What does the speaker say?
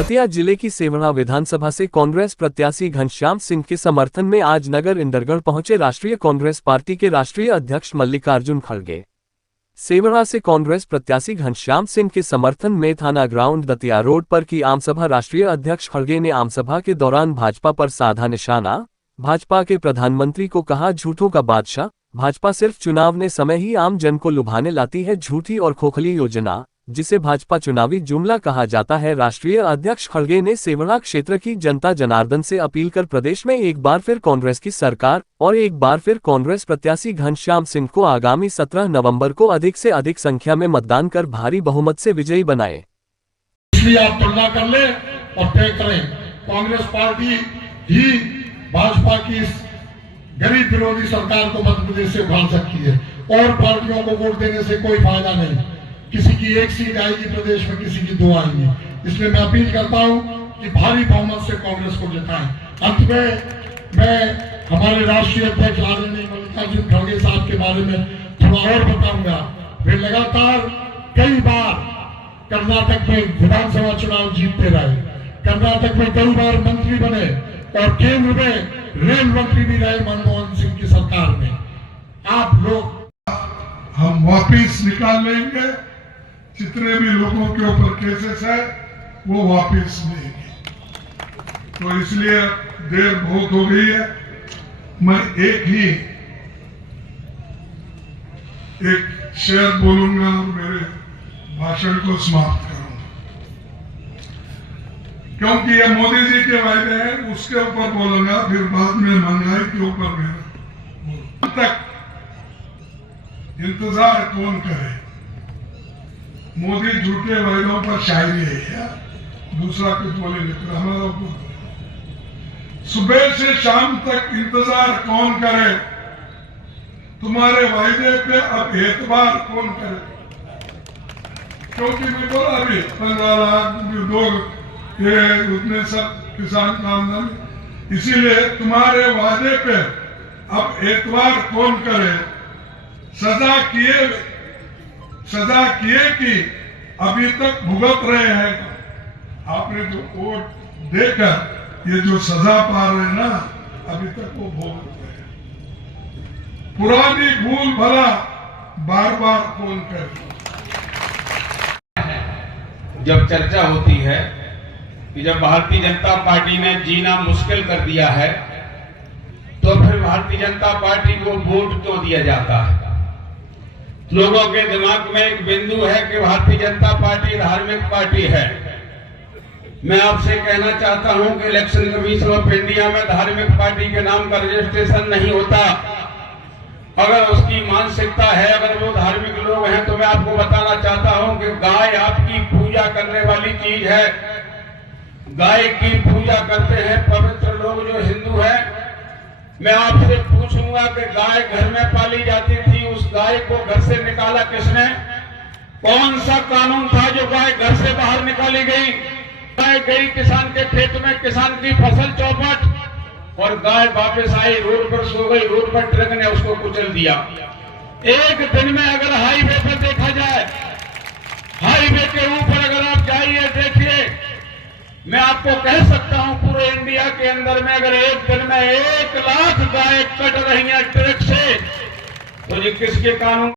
दतिया जिले की सेवढ़ा विधानसभा से कांग्रेस प्रत्याशी घनश्याम सिंह के समर्थन में आज नगर इंदरगढ़ पहुंचे राष्ट्रीय कांग्रेस पार्टी के राष्ट्रीय अध्यक्ष मल्लिकार्जुन खड़गे। सेवढ़ा से कांग्रेस प्रत्याशी घनश्याम सिंह के समर्थन में थाना ग्राउंड दतिया रोड पर की आमसभा। राष्ट्रीय अध्यक्ष खड़गे ने आमसभा के दौरान भाजपा पर साधा निशाना। भाजपा के प्रधानमंत्री को कहा झूठों का बादशाह। भाजपा सिर्फ चुनाव ने समय ही आम जन को लुभाने लाती है झूठी और खोखली योजना, जिसे भाजपा चुनावी जुमला कहा जाता है। राष्ट्रीय अध्यक्ष खड़गे ने सेवढ़ा क्षेत्र की जनता जनार्दन से अपील कर प्रदेश में एक बार फिर कांग्रेस की सरकार और एक बार फिर कांग्रेस प्रत्याशी घनश्याम सिंह को आगामी 17 नवंबर को अधिक से अधिक संख्या में मतदान कर भारी बहुमत से विजयी बनाए। इसलिए आप तुलना कर ले और तय करें, कांग्रेस पार्टी ही भाजपा की गरीब विरोधी सरकार को मध्य प्रदेश से उखाड़ सकती है और पार्टियों को वोट देने से कोई फायदा नहीं। किसी की एक सीट आएगी प्रदेश में, किसी की 2 आएंगी। इसलिए मैं अपील करता हूं कि भारी बहुमत से कांग्रेस को जिताएं। अंत में मैं हमारे राष्ट्रीय अध्यक्ष आदरणीय मल्लिकार्जुन खड़गे साहब के बारे में थोड़ा और बताऊंगा। वे लगातार कई बार कर्नाटक में विधानसभा चुनाव जीतते रहे, कर्नाटक में कई बार मंत्री बने और केंद्र में रेल मंत्री भी रहे मनमोहन सिंह की सरकार में। आप लोग हम वापिस निकाल लेंगे, जितने भी लोगों के ऊपर केसेस है वो वापिस लेंगे। तो इसलिए देर बहुत हो गई है। मैं एक शेर बोलूंगा और मेरे भाषण को समाप्त करूंगा, क्योंकि ये मोदी जी के वायदे हैं, उसके ऊपर बोलूंगा। फिर बाद में महंगाई के ऊपर मेरा तक इंतजार कौन करे। मोदी झूठे वायदों पर शायरी है या दूसरा कुछ बोले लेकर हमारा ऊपर सुबह से शाम तक इंतजार कौन करे, तुम्हारे वायदे पे अब एतबार कौन करे। क्योंकि मैं बोला अभी 15 लाख लोग ये उतने सब किसान कामदान, इसीलिए तुम्हारे वादे पे अब एतबार कौन करे। सजा किए कि अभी तक भुगत रहे हैं। आपने जो वोट देकर ये जो सजा पा रहे हैं ना, अभी तक वो भुगत रहे हैं। पुरानी भूल भला बार बार कौन करे। जब चर्चा होती है कि जब भारतीय जनता पार्टी ने जीना मुश्किल कर दिया है, तो फिर भारतीय जनता पार्टी को वोट क्यों दिया जाता है। लोगों के दिमाग में एक बिंदु है कि भारतीय जनता पार्टी धार्मिक पार्टी है। मैं आपसे कहना चाहता हूं कि इलेक्शन कमीशन ऑफ इंडिया में धार्मिक पार्टी के नाम का रजिस्ट्रेशन नहीं होता। अगर उसकी मानसिकता है, अगर वो धार्मिक लोग हैं, तो मैं आपको बताना चाहता हूं कि गाय आपकी पूजा करने वाली चीज है। गाय की पूजा करते हैं पवित्र लोग जो हिंदू हैं। मैं आपसे पूछूंगा कि गाय घर में पाली जाती थी, उस गाय को घर से निकाला किसने। कौन सा कानून था जो गाय घर से बाहर निकाली गई। गाय गई किसान के खेत में, किसान की फसल चौपट, और गाय वापस आई, रोड पर सो गई, रोड पर ट्रक ने उसको कुचल दिया। एक दिन में अगर हाईवे पर देखा जाए, हाईवे के ऊपर अगर आप जाइए देखिए, मैं आपको कह सकता हूं पूरे इंडिया के अंदर में अगर एक दिन में 1 लाख गाय कट रही है ट्रक से, तो ये किसके कानून